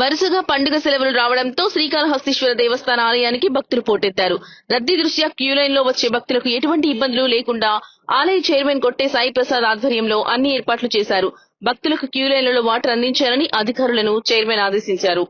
వరుసగా పండుగ సెలవులు రావడంతో శ్రీకాళహస్తీశ్వర దేవస్థాన ఆలయానికి భక్తులు పోటెత్తారు. రద్దీ దృష్ట్యా క్యూ లైన్ లో వచ్చే భక్తులకు ఎటువంటి ఇబ్బందులు లేకుండా ఆలయ చైర్మన్ కొట్టే సాయి ప్రసాద్ ఆధ్వర్యంలో అన్ని ఏర్పాట్లు చేశారు. భక్తులకు క్యూ లైన్లలో వాటర్ అందించాలని అధికారులను చైర్మన్ ఆదేశించారు.